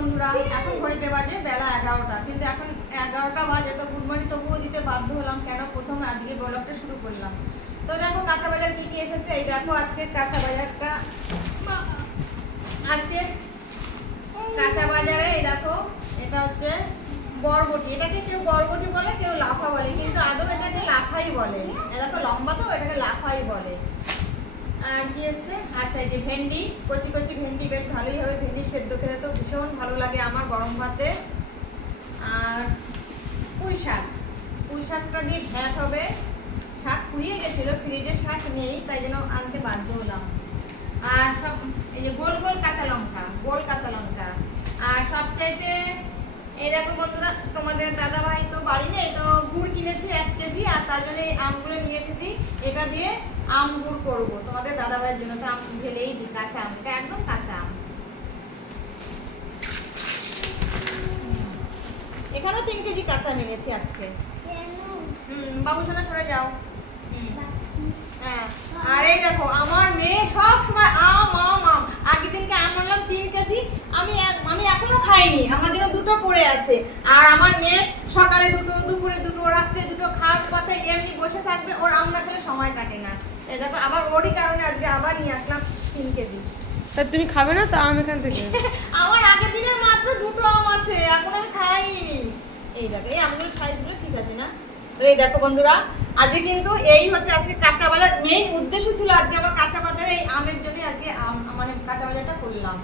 বন্ধুরা, এখন ঘড়িতে বাজে বেলা 11টা, কিন্তু এখন 11টা বাজে তো গুড মর্নিং তবুও দিতে বাধ্য হলাম। কেন? প্রথমে আজকে ব্লগটা শুরু করলাম। তো দেখো কাঁচা বাজার কি কি এসেছে। এই দেখো আজকে কাঁচা বাজারটা, আজকে কাঁচা বাজারে এই দেখো এটা হচ্ছে বরবটি। এটাকে কেউ বরবটি বলে, কেউ লাফা বলে, কিন্তু আদৌ এটাকে লাফাই বলে। দেখো লম্বা তো, এটাকে লাফাই বলে। আর কি আছে, আচ্ছা এই যে ভেন্ডি, কচি কচি ভেন্ডি, বেশ ভালোই হবে। ভেন্ডি সেদ্ধ খেতে তো ভীষণ ভালো লাগে আমার গরম ভাতে। আর পুঁই শাক, পুঁই শাকটা দিয়ে ঘ্যাট হবে। শাক ফুরিয়ে গেছিলো, ফ্রিজে শাক নেই, তাই জন্য আনতে বাধ্য হলাম। আর সব এই যে গোল গোল কাঁচা লঙ্কা, গোল কাঁচা লঙ্কা। আর সবচাইতে এই দেখো বন্ধুরা, তোমাদের দাদা ভাই তো বাড়ি নেই, তো গুড় কিনেছি 1 কেজি, আর তার জন্য এই আমগুলো নিয়ে এসেছি। এটা দিয়ে আম গুড় করবো তোমাদের দাদা ভাইয়ের জন্য। তো আম ঢেলেই দিই, কাঁচা আম, এটা একদম কাঁচা আম। এখানেও 3 কেজি কাঁচা আম এনেছি আজকে। বাবু সোনা সরে যাও। হ্যাঁ, আর এই দেখো আমার মেয়ে সব সময় আম আম আম। আগের দিনকে আম আনলাম 3 কেজি, আমি এখনো খাইনি, আমার জন্য 2টো পড়ে আছে। আর আমার মেয়ে সকালে 2টো, দুপুরে 2টো, রাত্রে 2টো খাওয়ার পথে এমনি বসে থাকবে, ওর আম না খেলে সময় কাটে না। এই দেখো আবার ওরই কারণে আজকে আবার নিয়ে আসলাম 3 কেজি। তা তুমি খাবে না তো আম এখান থেকে? আমার আগের দিনের মাত্র 2টো আম আছে, এখন আমি খাইনি। এই দেখো এই আমগুলোর সাইজগুলো ঠিক আছে না? তো এই দেখো বন্ধুরা, আজকে কিন্তু এই হচ্ছে আজকে কাঁচা বাজার। মেইন উদ্দেশ্য ছিল আজকে আমার কাঁচা বাজারে এই আমের জন্য আজকে মানে কাঁচা বাজারটা করলাম।